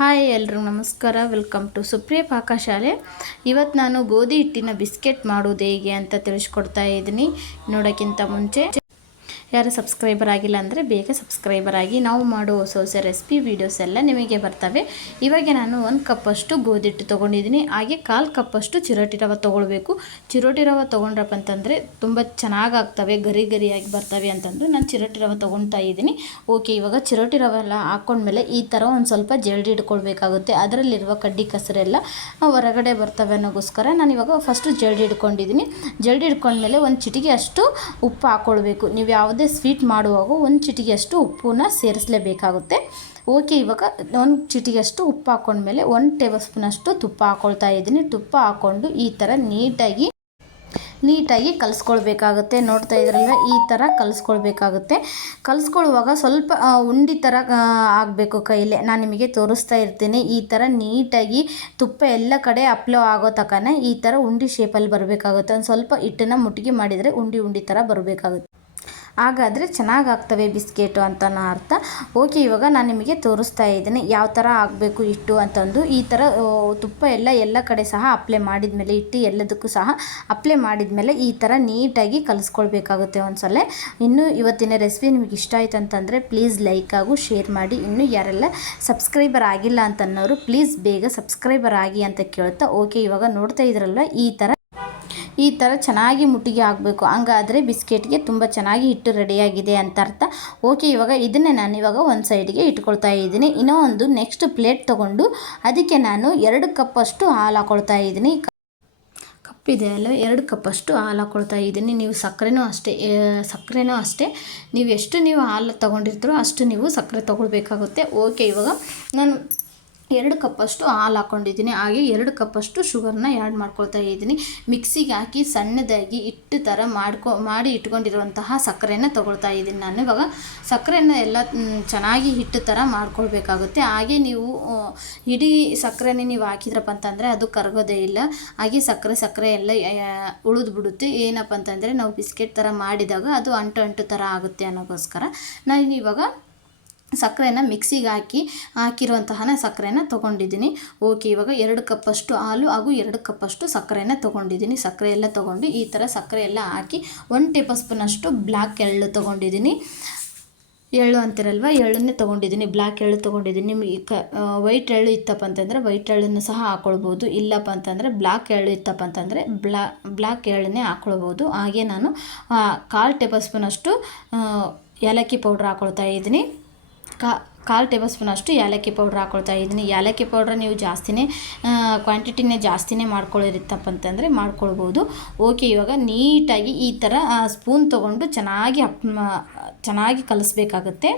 Hi ಎಲ್ರಿಗೂ ನಮಸ್ಕಾರ. Welcome to Supriya ಪಾಕಶಾಲೆ ಇವತ್ತು ನಾನು ಗೋಧಿ ಹಿಟ್ಟಿನ ಬಿಸ್ಕೆಟ್ ಮಾಡೋದು ಹೇಗೆ ಅಂತ ತಿಳಿಸ್ಕೊಡ್ತಾ ಇದ್ದೀನಿ ನೋಡೋಕ್ಕಿಂತ ಮುಂಚೆ. ಯಾರು ಸಬ್ಸ್ಕ್ರೈಬರ್ ಆಗಿಲ್ಲ ಅಂದರೆ ಬೇಗ ಸಬ್ಸ್ಕ್ರೈಬರ್ ಆಗಿ ನಾವು ಮಾಡೋ ಹೊಸ ಹೊಸ ರೆಸಿಪಿ ವೀಡಿಯೋಸ್ ಎಲ್ಲ ನಿಮಗೆ ಬರ್ತವೆ. ಇವಾಗ ನಾನು ಒಂದು ಕಪ್ಪಷ್ಟು ಗೋಧಿ ಹಿಟ್ಟು ತೊಗೊಂಡಿದ್ದೀನಿ. ಹಾಗೆ ಕಾಲು ಕಪ್ಪಷ್ಟು ಚಿರೋಟಿ ರವೆ ತೊಗೊಳ್ಬೇಕು. ಚಿರೋಟಿ ರವೆ ತೊಗೊಂಡ್ರಪ್ಪ ಅಂತಂದರೆ ತುಂಬ ಚೆನ್ನಾಗಿ ಆಗ್ತವೆ ಗರಿ ಗರಿಯಾಗಿ ಬರ್ತವೆ ಅಂತಂದರೆ ನಾನು ಚಿರೋಟಿ ರವೆ ತೊಗೊಳ್ತಾ ಇದ್ದೀನಿ. ಓಕೆ ಇವಾಗ ಚಿರೋಟಿ ರವೆ ಎಲ್ಲ ಹಾಕ್ಕೊಂಡ್ಮೇಲೆ ಈ ಥರ ಒಂದು ಸ್ವಲ್ಪ ಜಲ್ಡಿ ಇಟ್ಕೊಳ್ಬೇಕಾಗುತ್ತೆ ಅದರಲ್ಲಿರುವ ಕಡ್ಡಿ ಕಸರೆಲ್ಲ ಹೊರಗಡೆ ಬರ್ತವೆ ಅನ್ನೋಗೋಸ್ಕರ ನಾನು ಇವಾಗ ಫಸ್ಟು ಜಲ್ಡಿ ಹಿಡ್ಕೊಂಡಿದ್ದೀನಿ. ಜಲ್ಡಿ ಹಿಡ್ಕೊಂಡ್ಮೇಲೆ ಒಂದು ಚಿಟಿಗೆ ಅಷ್ಟು ಉಪ್ಪು ಹಾಕ್ಕೊಳ್ಬೇಕು ನೀವು ಯಾವುದೇ ಸ್ವೀಟ್ ಮಾಡುವಾಗ ಒಂದು ಚಿಟಿಗೆಯಷ್ಟು ಉಪ್ಪನ್ನ ಸೇರಿಸಲೇಬೇಕಾಗುತ್ತೆ. ಓಕೆ, ಇವಾಗ ಒಂದು ಚಿಟಿಗೆಯಷ್ಟು ಉಪ್ಪು ಹಾಕ್ಕೊಂಡ್ಮೇಲೆ ಒಂದು ಟೇಬಲ್ ಸ್ಪೂನಷ್ಟು ತುಪ್ಪ ಹಾಕ್ಕೊಳ್ತಾ ಇದ್ದೀನಿ. ತುಪ್ಪ ಹಾಕ್ಕೊಂಡು ಈ ಥರ ನೀಟಾಗಿ ನೀಟಾಗಿ ಕಲಿಸ್ಕೊಳ್ಬೇಕಾಗುತ್ತೆ. ನೋಡ್ತಾ ಇದ್ರಲ್ಲ ಈ ಥರ ಕಲಿಸ್ಕೊಳ್ಬೇಕಾಗುತ್ತೆ. ಕಲಿಸ್ಕೊಳ್ಳುವಾಗ ಸ್ವಲ್ಪ ಉಂಡಿ ಥರ ಆಗಬೇಕು ಕೈಲೇ. ನಾನು ನಿಮಗೆ ತೋರಿಸ್ತಾ ಇರ್ತೀನಿ. ಈ ಥರ ನೀಟಾಗಿ ತುಪ್ಪ ಎಲ್ಲ ಕಡೆ ಅಪ್ಲೋ ಆಗೋ ತನಕ ಈ ಥರ ಉಂಡಿ ಶೇಪಲ್ಲಿ ಬರಬೇಕಾಗುತ್ತೆ. ಒಂದು ಸ್ವಲ್ಪ ಹಿಟ್ಟನ್ನು ಮುಟ್ಟಿಗೆ ಮಾಡಿದರೆ ಉಂಡಿ ಉಂಡಿ ಥರ ಬರಬೇಕಾಗುತ್ತೆ. ಹಾಗಾದರೆ ಚೆನ್ನಾಗಿ ಆಗ್ತವೆ ಬಿಸ್ಕೆಟು ಅಂತನೋ ಅರ್ಥ. ಓಕೆ, ಇವಾಗ ನಾನು ನಿಮಗೆ ತೋರಿಸ್ತಾ ಇದ್ದೀನಿ ಯಾವ ಥರ ಆಗಬೇಕು ಹಿಟ್ಟು ಅಂತಂದು. ಈ ಥರ ತುಪ್ಪ ಎಲ್ಲ ಎಲ್ಲ ಕಡೆ ಸಹ ಅಪ್ಲೈ ಮಾಡಿದ ಮೇಲೆ ಹಿಟ್ಟು ಎಲ್ಲದಕ್ಕೂ ಸಹ ಅಪ್ಲೈ ಮಾಡಿದ ಮೇಲೆ ಈ ಥರ ನೀಟಾಗಿ ಕಲಿಸ್ಕೊಳ್ಬೇಕಾಗುತ್ತೆ ಒಂದ್ಸಲ. ಇನ್ನು ಇವತ್ತಿನ ರೆಸಿಪಿ ನಿಮಗೆ ಇಷ್ಟ ಆಯಿತು ಅಂತಂದರೆ ಪ್ಲೀಸ್ ಲೈಕ್ ಆಗು ಶೇರ್ ಮಾಡಿ. ಇನ್ನು ಯಾರೆಲ್ಲ ಸಬ್ಸ್ಕ್ರೈಬರ್ ಆಗಿಲ್ಲ ಅಂತನ್ನೋರು ಪ್ಲೀಸ್ ಬೇಗ ಸಬ್ಸ್ಕ್ರೈಬರ್ ಆಗಿ ಅಂತ ಕೇಳ್ತಾ, ಓಕೆ, ಇವಾಗ ನೋಡ್ತಾ ಇದ್ರಲ್ಲ ಈ ಥರ ಈ ಥರ ಚೆನ್ನಾಗಿ ಮುಟ್ಟಿಗೆ ಆಗಬೇಕು ಹಂಗಾದರೆ ಬಿಸ್ಕೆಟ್ಗೆ ತುಂಬ ಚೆನ್ನಾಗಿ ಹಿಟ್ಟು ರೆಡಿಯಾಗಿದೆ ಅಂತ ಅರ್ಥ. ಓಕೆ, ಇವಾಗ ಇದನ್ನೇ ನಾನು ಇವಾಗ ಒಂದು ಸೈಡಿಗೆ ಇಟ್ಕೊಳ್ತಾ ಇದ್ದೀನಿ. ಇನ್ನೂ ಒಂದು ನೆಕ್ಸ್ಟ್ ಪ್ಲೇಟ್ ತೊಗೊಂಡು ಅದಕ್ಕೆ ನಾನು ಎರಡು ಕಪ್ಪಷ್ಟು ಹಾಲು ಹಾಕೊಳ್ತಾ ಇದ್ದೀನಿ. ಕಪ್ಪಿದೆ ಅಲ್ಲ, ಎರಡು ಕಪ್ಪಷ್ಟು ಹಾಲು ಹಾಕೊಳ್ತಾ ಇದ್ದೀನಿ. ನೀವು ಸಕ್ಕರೆನೂ ಅಷ್ಟೇ ಸಕ್ಕರೆನೂ ಅಷ್ಟೇ. ನೀವು ಎಷ್ಟು ನೀವು ಹಾಲು ತೊಗೊಂಡಿರ್ತೀರೋ ಅಷ್ಟು ನೀವು ಸಕ್ಕರೆ ತೊಗೊಳ್ಬೇಕಾಗುತ್ತೆ. ಓಕೆ, ಇವಾಗ ನಾನು ಎರಡು ಕಪ್ಪಷ್ಟು ಹಾಲು ಹಾಕ್ಕೊಂಡಿದ್ದೀನಿ ಹಾಗೆ ಎರಡು ಕಪ್ಪಷ್ಟು ಶುಗರ್ನ ಆ್ಯಡ್ ಮಾಡ್ಕೊಳ್ತಾ ಇದ್ದೀನಿ. ಮಿಕ್ಸಿಗೆ ಹಾಕಿ ಸಣ್ಣದಾಗಿ ಹಿಟ್ಟು ಥರ ಮಾಡ್ಕೊ, ಮಾಡಿ ಇಟ್ಕೊಂಡಿರುವಂತಹ ಸಕ್ಕರೆನ ತೊಗೊಳ್ತಾ ಇದ್ದೀನಿ ನಾನು. ಇವಾಗ ಸಕ್ಕರೆನ ಎಲ್ಲ ಚೆನ್ನಾಗಿ ಹಿಟ್ಟು ಥರ ಮಾಡ್ಕೊಳ್ಬೇಕಾಗುತ್ತೆ. ಹಾಗೆ ನೀವು ಇಡೀ ಸಕ್ಕರೆನೇ ನೀವು ಹಾಕಿದ್ರಪ್ಪ ಅಂತಂದರೆ ಅದು ಕರಗೋದೇ ಇಲ್ಲ. ಹಾಗೆ ಸಕ್ಕರೆ ಸಕ್ಕರೆ ಎಲ್ಲ ಉಳಿದು ಬಿಡುತ್ತೆ ಏನಪ್ಪ ಅಂತಂದರೆ ನಾವು ಬಿಸ್ಕೆಟ್ ಥರ ಮಾಡಿದಾಗ ಅದು ಅಂಟು ಅಂಟು ಥರ ಆಗುತ್ತೆ ಅನ್ನೋಕ್ಕೋಸ್ಕರ ನಾನು ಇವಾಗ ಸಕ್ಕರೆನ ಮಿಕ್ಸಿಗೆ ಹಾಕಿ ಹಾಕಿರುವಂತಹ ಸಕ್ಕರೆನ ತೊಗೊಂಡಿದ್ದೀನಿ. ಓಕೆ, ಇವಾಗ ಎರಡು ಕಪ್ಪಷ್ಟು ಹಾಲು ಹಾಗೂ ಎರಡು ಕಪ್ಪಷ್ಟು ಸಕ್ಕರೆನ ತೊಗೊಂಡಿದ್ದೀನಿ. ಸಕ್ಕರೆ ಎಲ್ಲ ತೊಗೊಂಡು ಈ ಥರ ಸಕ್ಕರೆ ಎಲ್ಲ ಹಾಕಿ ಒನ್ ಟೇಬಲ್ ಸ್ಪೂನಷ್ಟು ಬ್ಲ್ಯಾಕ್ ಎಳ್ಳು ತೊಗೊಂಡಿದ್ದೀನಿ. ಎಳ್ಳು ಅಂತಿರಲ್ವ? ಎಳ್ಳನ್ನೇ ತೊಗೊಂಡಿದ್ದೀನಿ. ಬ್ಲ್ಯಾಕ್ ಎಳ್ಳು ತೊಗೊಂಡಿದ್ದೀನಿ. ನಿಮಗೆ ಕ ವೈಟ್ ಎಳ್ಳು ಇತ್ತಪ್ಪ ಅಂತಂದರೆ ವೈಟ್ ಎಳ್ಳನ್ನು ಸಹ ಹಾಕ್ಕೊಳ್ಬೋದು ಇಲ್ಲಪ್ಪ ಅಂತಂದರೆ ಬ್ಲ್ಯಾಕ್ ಎಳ್ಳು ಇತ್ತಪ್ಪ ಅಂತಂದರೆ ಬ್ಲಾ, ಬ್ಲ್ಯಾಕ್ ಎಳ್ಳನ್ನೇ ಹಾಕ್ಕೊಳ್ಬೋದು ಹಾಗೆ ನಾನು ಕಾಲು ಟೇಬಲ್ ಸ್ಪೂನಷ್ಟು ಏಲಕ್ಕಿ ಪೌಡ್ರ್ ಹಾಕ್ಕೊಳ್ತಾ ಇದ್ದೀನಿ. ಕಾ ಕಾಲು ಟೇಬಲ್ ಸ್ಪೂನ್ ಅಷ್ಟು ಏಲಕ್ಕಿ ಪೌಡ್ರ್ ಹಾಕೊಳ್ತಾ ಇದ್ದೀನಿ. ಏಲಕ್ಕಿ ಪೌಡ್ರ್ ನೀವು ಜಾಸ್ತಿನೇ ಕ್ವಾಂಟಿಟಿನೇ ಜಾಸ್ತಿನೇ ಮಾಡ್ಕೊಳ್ಳಿರುತ್ತಪ್ಪ ಅಂತಂದರೆ ಮಾಡ್ಕೊಳ್ಬೋದು. ಓಕೆ, ಇವಾಗ ನೀಟಾಗಿ ಈ ಥರ ಸ್ಪೂನ್ ತೊಗೊಂಡು ಚೆನ್ನಾಗಿ ಚೆನ್ನಾಗಿ ಕಲಿಸ್ಬೇಕಾಗತ್ತೆ.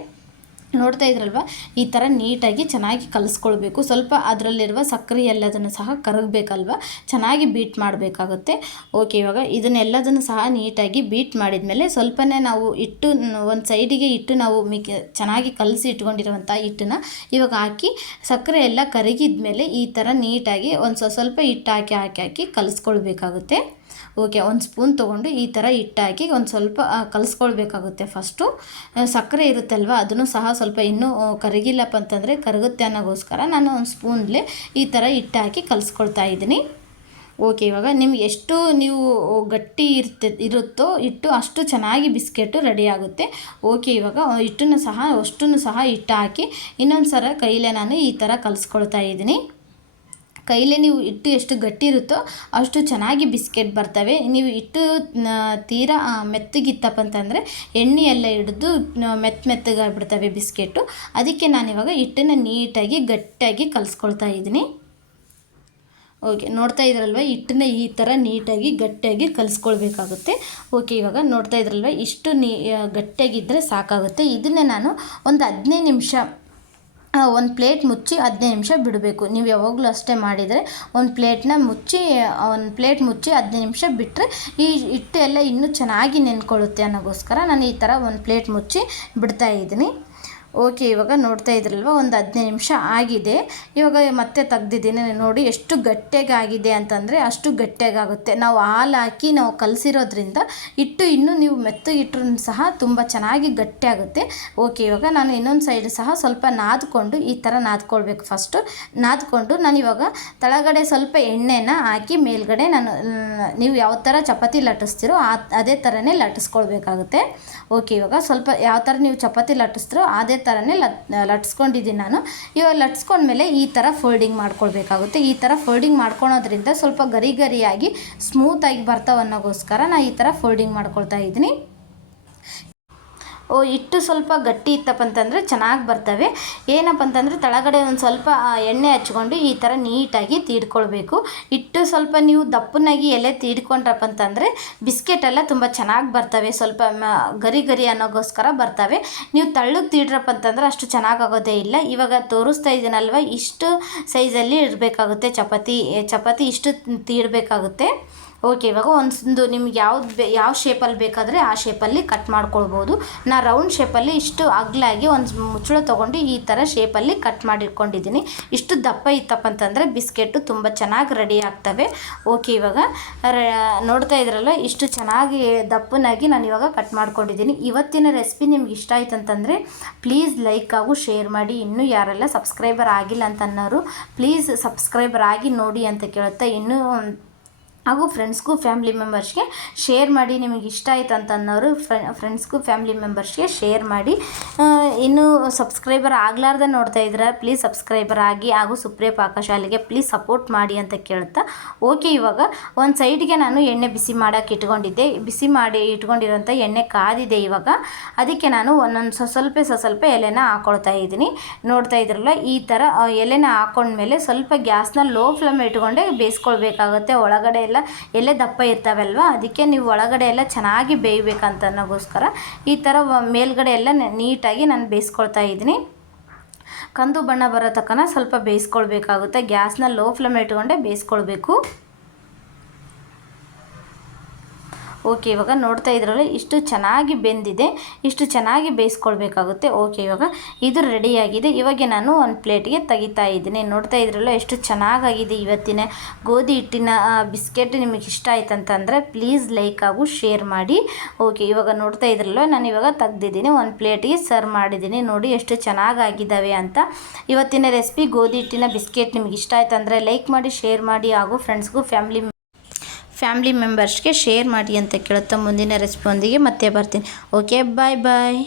ನೋಡ್ತಾ ಇದ್ರಲ್ವ? ಈ ಥರ ನೀಟಾಗಿ ಚೆನ್ನಾಗಿ ಕಲಿಸ್ಕೊಳ್ಬೇಕು. ಸ್ವಲ್ಪ ಅದರಲ್ಲಿರುವ ಸಕ್ಕರೆ ಎಲ್ಲದನ್ನು ಸಹ ಕರಗಬೇಕಲ್ವ? ಚೆನ್ನಾಗಿ ಬೀಟ್ ಮಾಡಬೇಕಾಗುತ್ತೆ. ಓಕೆ ಇವಾಗ ಇದನ್ನೆಲ್ಲದನ್ನು ಸಹ ನೀಟಾಗಿ ಬೀಟ್ ಮಾಡಿದ ಮೇಲೆ ಸ್ವಲ್ಪನೇ ನಾವು ಇಟ್ಟು, ಒಂದು ಸೈಡಿಗೆ ಇಟ್ಟು ನಾವು ಮಿಕ್, ಚೆನ್ನಾಗಿ ಕಲಸಿ ಇಟ್ಕೊಂಡಿರುವಂಥ ಹಿಟ್ಟನ್ನು ಇವಾಗ ಹಾಕಿ, ಸಕ್ಕರೆ ಎಲ್ಲ ಕರಗಿದ ಮೇಲೆ ಈ ಥರ ನೀಟಾಗಿ ಒಂದು ಸ್ವ- ಸ್ವಲ್ಪ ಹಿಟ್ಟು ಹಾಕಿ ಹಾಕಿ ಹಾಕಿ ಕಲಿಸ್ಕೊಳ್ಬೇಕಾಗುತ್ತೆ. ಓಕೆ, ಒಂದು ಸ್ಪೂನ್ ತೊಗೊಂಡು ಈ ಥರ ಹಿಟ್ಟಾಕಿ ಒಂದು ಸ್ವಲ್ಪ ಕಲಿಸ್ಕೊಳ್ಬೇಕಾಗುತ್ತೆ ಫಸ್ಟು ಸಕ್ಕರೆ ಇರುತ್ತಲ್ವ, ಅದನ್ನು ಸಹ ಸ್ವಲ್ಪ ಇನ್ನೂ ಕರಗಿಲ್ಲಪ್ಪ ಅಂತಂದರೆ ಕರಗುತ್ತೆ ಅನ್ನೋಗೋಸ್ಕರ ನಾನು ಒಂದು ಸ್ಪೂನ್ಲಿ ಈ ಥರ ಹಿಟ್ಟಾಕಿ ಕಲಿಸ್ಕೊಳ್ತಾ ಇದ್ದೀನಿ. ಓಕೆ, ಇವಾಗ ನಿಮ್ಗೆ ಎಷ್ಟು ನೀವು ಗಟ್ಟಿ ಇರ್ತ, ಇರುತ್ತೋ ಹಿಟ್ಟು ಅಷ್ಟು ಚೆನ್ನಾಗಿ ಬಿಸ್ಕೆಟು ರೆಡಿ ಆಗುತ್ತೆ. ಓಕೆ, ಇವಾಗ ಹಿಟ್ಟನ್ನು ಸಹ, ಅಷ್ಟನ್ನು ಸಹ ಹಿಟ್ಟು ಹಾಕಿ ಇನ್ನೊಂದು ಸಲ ಕೈಲೇ ನಾನು ಈ ಥರ ಕಲಿಸ್ಕೊಳ್ತಾ ಇದ್ದೀನಿ. ಕೈಲೇ ನೀವು ಹಿಟ್ಟು ಎಷ್ಟು ಗಟ್ಟಿ ಇರುತ್ತೋ ಅಷ್ಟು ಚೆನ್ನಾಗಿ ಬಿಸ್ಕೆಟ್ ಬರ್ತವೆ. ನೀವು ಹಿಟ್ಟು ನ- ತೀರಾ ಮೆತ್ತಗಿತ್ತಪ್ಪ ಅಂತಂದರೆ ಎಣ್ಣೆ ಎಲ್ಲ ಹಿಡಿದು ಮೆತ್ತ ಮೆತ್ತ ಮೆತ್ತಗಾಗ್ಬಿಡ್ತವೆ ಬಿಸ್ಕೆಟು. ಅದಕ್ಕೆ ನಾನಿವಾಗ ಹಿಟ್ಟನ್ನು ನೀಟಾಗಿ ಗಟ್ಟಿಯಾಗಿ ಕಲಿಸ್ಕೊಳ್ತಾ ಇದ್ದೀನಿ. ಓಕೆ, ನೋಡ್ತಾ ಇದ್ರಲ್ವ? ಹಿಟ್ಟನ್ನ ಈ ಥರ ನೀಟಾಗಿ ಗಟ್ಟಿಯಾಗಿ ಕಲಿಸ್ಕೊಳ್ಬೇಕಾಗುತ್ತೆ. ಓಕೆ, ಇವಾಗ ನೋಡ್ತಾ ಇದ್ರಲ್ವ? ಇಷ್ಟು ನೀ ಗಟ್ಟಿಯಾಗಿದ್ದರೆ ಸಾಕಾಗುತ್ತೆ. ಇದನ್ನೇ ನಾನು ಒಂದು ಹದಿನೈದು ನಿಮಿಷ ಒಂದು ಪ್ಲೇಟ್ ಮುಚ್ಚಿ ಹದಿನೈದು ನಿಮಿಷ ಬಿಡಬೇಕು. ನೀವು ಯಾವಾಗಲೂ ಅಷ್ಟೇ ಮಾಡಿದರೆ ಒಂದು ಪ್ಲೇಟ್ನ ಮುಚ್ಚಿ ಒಂದು ಪ್ಲೇಟ್ ಮುಚ್ಚಿ ಹದಿನೈದು ನಿಮಿಷ ಬಿಟ್ಟರೆ ಈ ಹಿಟ್ಟು ಎಲ್ಲ ಇನ್ನೂ ಚೆನ್ನಾಗಿ ನೆನ್ಕೊಳ್ಳುತ್ತೆ ಅನ್ನೋಗೋಸ್ಕರ ನಾನು ಈ ಥರ ಒಂದು ಪ್ಲೇಟ್ ಮುಚ್ಚಿ ಬಿಡ್ತಾ ಇದ್ದೀನಿ. ಓಕೆ, ಇವಾಗ ನೋಡ್ತಾ ಇದ್ರಲ್ವ? ಒಂದು ಹದಿನೈದು ನಿಮಿಷ ಆಗಿದೆ. ಇವಾಗ ಮತ್ತೆ ತೆಗ್ದಿದ್ದೀನಿ. ನೋಡಿ ಎಷ್ಟು ಗಟ್ಟಿಯಾಗಿದೆ ಅಂತಂದರೆ ಅಷ್ಟು ಗಟ್ಟಿಯಾಗುತ್ತೆ ನಾವು ಹಾಲು ಹಾಕಿ ನಾವು ಕಲಸಿರೋದ್ರಿಂದ ಹಿಟ್ಟು ಇನ್ನೂ ನೀವು ಮೆತ್ತಗಿಟ್ರೂ ಸಹ ತುಂಬ ಚೆನ್ನಾಗಿ ಗಟ್ಟಿಯಾಗುತ್ತೆ. ಓಕೆ, ಇವಾಗ ನಾನು ಇನ್ನೊಂದು ಸೈಡ್ ಸಹ ಸ್ವಲ್ಪ ನಾದ್ಕೊಂಡು ಈ ಥರ ನಾದ್ಕೊಳ್ಬೇಕು ಫಸ್ಟು ನಾದ್ಕೊಂಡು ನಾನು ಇವಾಗ ತಳಗಡೆ ಸ್ವಲ್ಪ ಎಣ್ಣೆನ ಹಾಕಿ ಮೇಲ್ಗಡೆ ನಾನು ನೀವು ಯಾವ ಥರ ಚಪಾತಿ ಲಟ್ಟಿಸ್ತೀರೋ ಅದೇ ಥರನೇ ಲಟ್ಟಿಸ್ಕೊಳ್ಬೇಕಾಗುತ್ತೆ. ಓಕೆ, ಇವಾಗ ಸ್ವಲ್ಪ ಯಾವ ಥರ ನೀವು ಚಪಾತಿ ಲಟ್ಟಿಸ್ತೀರೋ ಅದೇ ಥರನೇ ಲತ್, ಲಟ್ಸ್ಕೊಂಡಿದ್ದೀನಿ ನಾನು. ಇವಾಗ ಲಟ್ಸ್ಕೊಂಡ್ಮೇಲೆ ಈ ಥರ ಫೋಲ್ಡಿಂಗ್ ಮಾಡ್ಕೊಳ್ಬೇಕಾಗುತ್ತೆ. ಈ ಥರ ಫೋಲ್ಡಿಂಗ್ ಮಾಡ್ಕೊಳೋದ್ರಿಂದ ಸ್ವಲ್ಪ ಗರಿ ಗರಿಯಾಗಿ ಸ್ಮೂತಾಗಿ ಬರ್ತಾವನ್ನೋಗೋಸ್ಕರ ನಾನು ಈ ಥರ ಫೋಲ್ಡಿಂಗ್ ಮಾಡ್ಕೊಳ್ತಾ ಇದ್ದೀನಿ. ಹಿಟ್ಟು ಸ್ವಲ್ಪ ಗಟ್ಟಿ ಇತ್ತಪ್ಪ ಅಂತಂದರೆ ಚೆನ್ನಾಗಿ ಬರ್ತವೆ. ಏನಪ್ಪ ಅಂತಂದರೆ ತಳಗಡೆ ಒಂದು ಸ್ವಲ್ಪ ಎಣ್ಣೆ ಹಚ್ಕೊಂಡು ಈ ಥರ ನೀಟಾಗಿ ತೀಡ್ಕೊಳ್ಬೇಕು. ಹಿಟ್ಟು ಸ್ವಲ್ಪ ನೀವು ದಪ್ಪನಾಗಿ ಎಲೆ ತೀಡ್ಕೊಂಡ್ರಪ್ಪ ಅಂತಂದರೆ ಬಿಸ್ಕೆಟ್ ಎಲ್ಲ ತುಂಬ ಚೆನ್ನಾಗಿ ಬರ್ತವೆ. ಸ್ವಲ್ಪ ಗರಿ ಗರಿ ಅನ್ನೋಗೋಸ್ಕರ ಬರ್ತವೆ. ನೀವು ತಳ್ಳಗೆ ತೀಡ್ರಪ್ಪ ಅಂತಂದ್ರೆ ಅಷ್ಟು ಚೆನ್ನಾಗಾಗೋದೇ ಇಲ್ಲ. ಇವಾಗ ತೋರಿಸ್ತಾ ಇದ್ದೀನಲ್ವ ಇಷ್ಟು ಸೈಜಲ್ಲಿ ಇರಬೇಕಾಗುತ್ತೆ ಚಪಾತಿ ಚಪಾತಿ ಇಷ್ಟು ತೀಡಬೇಕಾಗುತ್ತೆ. ಓಕೆ ಇವಾಗ ಒಂದು ನಿಮ್ಗೆ ಯಾವ್ದು ಬೇ ಯಾವ ಶೇಪಲ್ಲಿ ಬೇಕಾದರೆ ಆ ಶೇಪಲ್ಲಿ ಕಟ್ ಮಾಡ್ಕೊಳ್ಬೋದು. ನಾ ರೌಂಡ್ ಶೇಪಲ್ಲಿ ಇಷ್ಟು ಅಗ್ಲಾಗಿ ಒಂದು ಮುಚ್ಚಳ ತೊಗೊಂಡು ಈ ಥರ ಶೇಪಲ್ಲಿ ಕಟ್ ಮಾಡಿಟ್ಕೊಂಡಿದ್ದೀನಿ. ಇಷ್ಟು ದಪ್ಪ ಇತ್ತಪ್ಪ ಅಂತಂದರೆ ಬಿಸ್ಕೆಟು ತುಂಬ ಚೆನ್ನಾಗಿ ರೆಡಿ ಆಗ್ತವೆ. ಓಕೆ ಇವಾಗ ನೋಡ್ತಾ ಇದ್ರಲ್ಲ, ಇಷ್ಟು ಚೆನ್ನಾಗಿ ದಪ್ಪನಾಗಿ ನಾನು ಇವಾಗ ಕಟ್ ಮಾಡ್ಕೊಂಡಿದ್ದೀನಿ. ಇವತ್ತಿನ ರೆಸಿಪಿ ನಿಮ್ಗೆ ಇಷ್ಟ ಆಯ್ತು ಅಂತಂದರೆ ಪ್ಲೀಸ್ ಲೈಕ್ ಆಗು ಶೇರ್ ಮಾಡಿ. ಇನ್ನೂ ಯಾರೆಲ್ಲ ಸಬ್ಸ್ಕ್ರೈಬರ್ ಆಗಿಲ್ಲ ಅಂತ ಅನ್ನೋರು ಪ್ಲೀಸ್ ಸಬ್ಸ್ಕ್ರೈಬರ್ ಆಗಿ ನೋಡಿ ಅಂತ ಕೇಳುತ್ತೆ ಇನ್ನೂ ಹಾಗೂ ಫ್ರೆಂಡ್ಸ್ಗೂ ಫ್ಯಾಮ್ಲಿ ಮೆಂಬರ್ಸ್ಗೆ ಶೇರ್ ಮಾಡಿ ನಿಮಗೆ ಇಷ್ಟ ಆಯ್ತು ಅಂತ ಅನ್ನೋರು ಫ್ರೆಂಡ್ಸ್ಗೂ ಫ್ಯಾಮ್ಲಿ ಮೆಂಬರ್ಸ್ಗೆ ಶೇರ್ ಮಾಡಿ. ಇನ್ನೂ ಸಬ್ಸ್ಕ್ರೈಬರ್ ಆಗಲಾರ್ದೆ ನೋಡ್ತಾ ಇದ್ರೆ ಪ್ಲೀಸ್ ಸಬ್ಸ್ಕ್ರೈಬರ್ ಆಗಿ ಹಾಗೂ ಸುಪ್ರಿಯ ಪಾಕಶಾಲೆಗೆ ಪ್ಲೀಸ್ ಸಪೋರ್ಟ್ ಮಾಡಿ ಅಂತ ಕೇಳ್ತಾ ಓಕೆ ಇವಾಗ ಒಂದು ಸೈಡ್ಗೆ ನಾನು ಎಣ್ಣೆ ಬಿಸಿ ಮಾಡೋಕೆ ಇಟ್ಕೊಂಡಿದ್ದೆ. ಬಿಸಿ ಮಾಡಿ ಇಟ್ಕೊಂಡಿರೋಂಥ ಎಣ್ಣೆ ಕಾದಿದೆ ಇವಾಗ. ಅದಕ್ಕೆ ನಾನು ಒಂದೊಂದು ಸ್ವಲ್ಪ ಸ್ವಲ್ಪ ಎಲೆನ ಹಾಕೊಳ್ತಾ ಇದ್ದೀನಿ. ನೋಡ್ತಾ ಇದ್ರಲ್ಲ, ಈ ಥರ ಎಲೆನ ಹಾಕೊಂಡ್ಮೇಲೆ ಸ್ವಲ್ಪ ಗ್ಯಾಸ್ನ ಲೋ ಫ್ಲೇಮ್ ಇಟ್ಕೊಂಡೆ ಬೇಯಿಸ್ಕೊಳ್ಬೇಕಾಗುತ್ತೆ. ಒಳಗಡೆ ಎಲ್ಲ ಎಲೆ ದಪ್ಪ ಇರ್ತಾವಲ್ವ? ಅದಕ್ಕೆ ನೀವು ಒಳಗಡೆ ಎಲ್ಲ ಚೆನ್ನಾಗಿ ಬೇಯಬೇಕಂತ ಅನ್ನೋಗೋಸ್ಕರ ಈ ಥರ ಮೇಲ್ಗಡೆ ಎಲ್ಲ ನೀಟಾಗಿ ನಾನು ಬೇಯಿಸ್ಕೊಳ್ತಾ ಇದ್ದೀನಿ. ಕಂದು ಬಣ್ಣ ಬರೋ ತಕ್ಕನ ಸ್ವಲ್ಪ ಬೇಯಿಸ್ಕೊಳ್ಬೇಕಾಗುತ್ತೆ. ಗ್ಯಾಸ್ನ ಲೋ ಫ್ಲೇಮ್ ಇಟ್ಕೊಂಡೆ ಬೇಯಿಸ್ಕೊಳ್ಬೇಕು. ಓಕೆ ಇವಾಗ ನೋಡ್ತಾ ಇದ್ರಲ್ಲ ಇಷ್ಟು ಚೆನ್ನಾಗಿ ಬೆಂದಿದೆ, ಇಷ್ಟು ಚೆನ್ನಾಗಿ ಬೇಯಿಸ್ಕೊಳ್ಬೇಕಾಗುತ್ತೆ. ಓಕೆ ಇವಾಗ ಇದು ರೆಡಿಯಾಗಿದೆ ಇವಾಗ ನಾನು ಒಂದು ಪ್ಲೇಟ್ಗೆ ತೆಗಿತಾ ಇದ್ದೀನಿ. ನೋಡ್ತಾ ಇದ್ರಲ್ಲ ಎಷ್ಟು ಚೆನ್ನಾಗಾಗಿದೆ ಇವತ್ತಿನ ಗೋಧಿ ಹಿಟ್ಟಿನ ಬಿಸ್ಕೆಟ್ ನಿಮಗೆ ಇಷ್ಟ ಆಯ್ತು ಅಂತಂದರೆ ಪ್ಲೀಸ್ ಲೈಕ್ ಆಗು ಶೇರ್ ಮಾಡಿ. ಓಕೆ ಇವಾಗ ನೋಡ್ತಾ ಇದ್ರಲ್ಲ ನಾನು ಇವಾಗ ತೆಗ್ದಿದ್ದೀನಿ. ಒಂದು ಪ್ಲೇಟಿಗೆ ಸರ್ವ್ ಮಾಡಿದ್ದೀನಿ. ನೋಡಿ ಎಷ್ಟು ಚೆನ್ನಾಗಾಗಿದ್ದಾವೆ ಅಂತ. ಇವತ್ತಿನ ರೆಸಿಪಿ ಗೋಧಿ ಹಿಟ್ಟಿನ ಬಿಸ್ಕೆಟ್ ನಿಮ್ಗೆ ಇಷ್ಟ ಆಯ್ತು ಅಂದರೆ ಲೈಕ್ ಮಾಡಿ ಶೇರ್ ಮಾಡಿ ಹಾಗೂ ಫ್ರೆಂಡ್ಸ್ಗೂ ಫ್ಯಾಮ್ಲಿ ಫ್ಯಾಮ್ಲಿ ಮೆಂಬರ್ಸ್ಗೆ ಶೇರ್ ಮಾಡಿ ಅಂತ ಕೇಳುತ್ತಾ ಮುಂದಿನ ರೆಸ್ಪಾನ್ಸಿಗೆ ಮತ್ತೆ ಬರ್ತೀನಿ. ಓಕೆ ಬಾಯ್ ಬಾಯ್